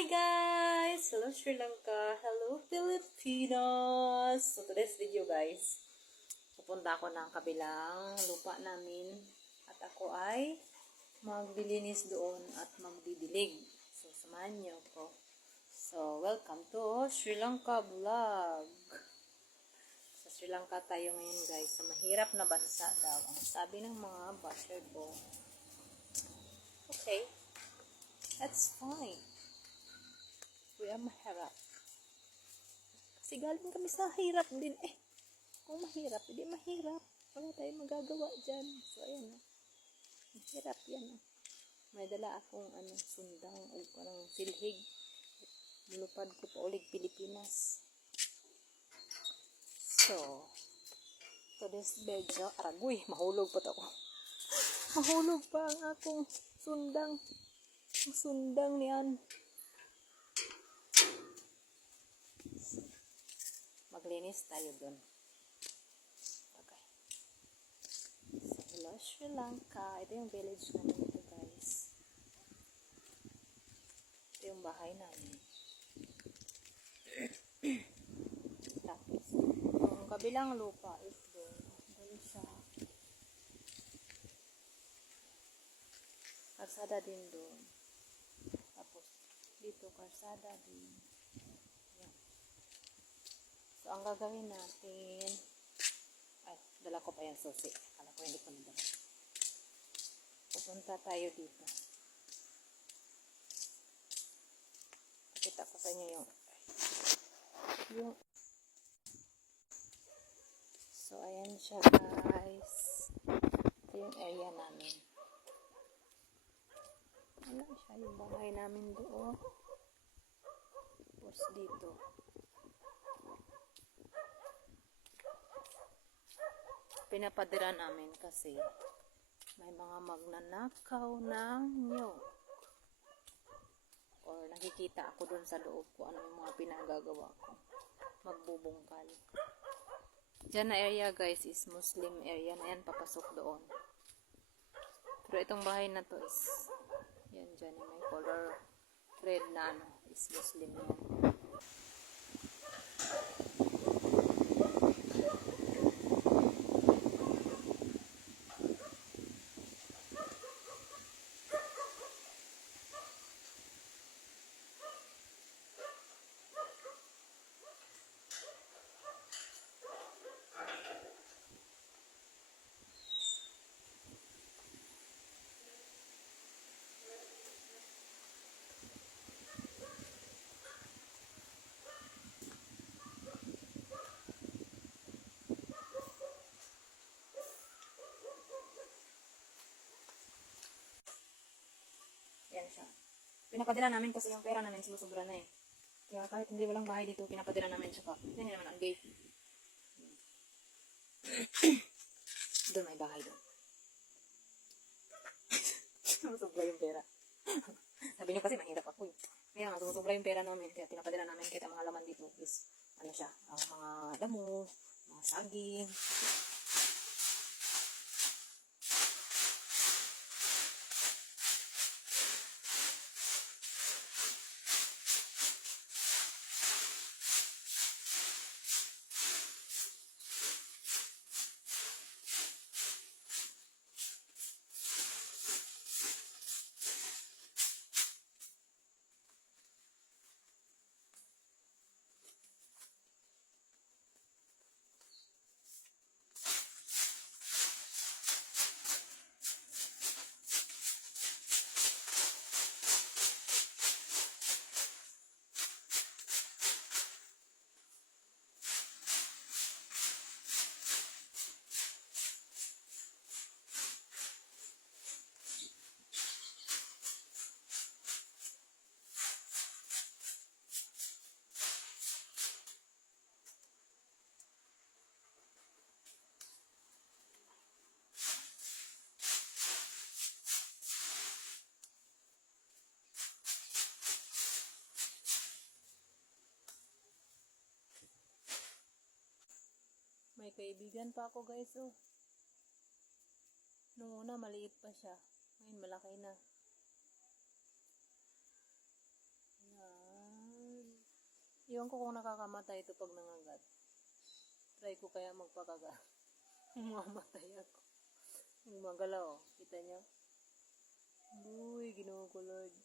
Hi guys! Hello Sri Lanka! Hello Pilipinas! So today's video guys, pupunta ako ng kabilang lupa namin at ako ay maglilinis doon at magdidilig. So samahan niyo ako. So welcome to Sri Lanka vlog. Sa Sri Lanka tayo ngayon guys, sa mahirap na bansa daw. Ang sabi ng mga basher ko. Okay, that's fine. We are mahirap. Kasi galing kami sa hirap din eh. Kung mahirap, hindi mahirap. Wala tayong magagawa dyan. So, ayan na. Mahirap yan. ah. May dala akong ano, sundang o parang silhig. Mulupad ko pa ulit Pilipinas. So, today's video, aragoy, mahulog pa to ako. mahulog pa ang akong sundang. Ang sundang niyan. Maglinis tayo dun. Okay. So, hello Sri Lanka. Ito yung village namin ito guys. Ito yung bahay namin. Tapos, yung kabilang lupa is doon. Doon siya. Karsada din doon. Tapos, dito karsada din. So, ang gagawin natin, ay, dala ko pa yung susi. Akala ko hindi ko nadala. Pupunta tayo dito. Pakita ko sa inyo yung, yung, so, ayan siya guys. Ito yung area namin. Wala siya yung bahay namin doon. Tapos dito. Pinapadira namin kasi may mga magnanakaw ng nyog. Or nakikita ako dun sa loob ko ano yung mga pinagagawa ko. Magbubungkal. Diyan na area guys is Muslim area na yan papasok doon. Pero itong bahay na to is yan dyan may color red na ano is Muslim yan. Siya. Pinapadala namin kasi yung pera namin sumusobra na eh. Kaya kahit hindi walang bahay dito, pinapadala namin siya pa. Yan naman ang gate. doon may bahay doon. sumusobra yung pera. Sabi niyo kasi mahirap ako eh. Kaya nga, sumusobra yung pera namin. Kaya pinapadala namin kahit ang mga laman dito is ano siya, ang mga damo, mga saging. May kaibigan pa ako guys, oh. Nung una, maliit pa siya. Ngayon, malaki na. Yan. Ewan ko kung nakakamatay ito pag nangagat. Try ko kaya magpakagat. Mamatay ako. Yung magalaw, oh. kita nyo? Uy, ginoo ko Lord.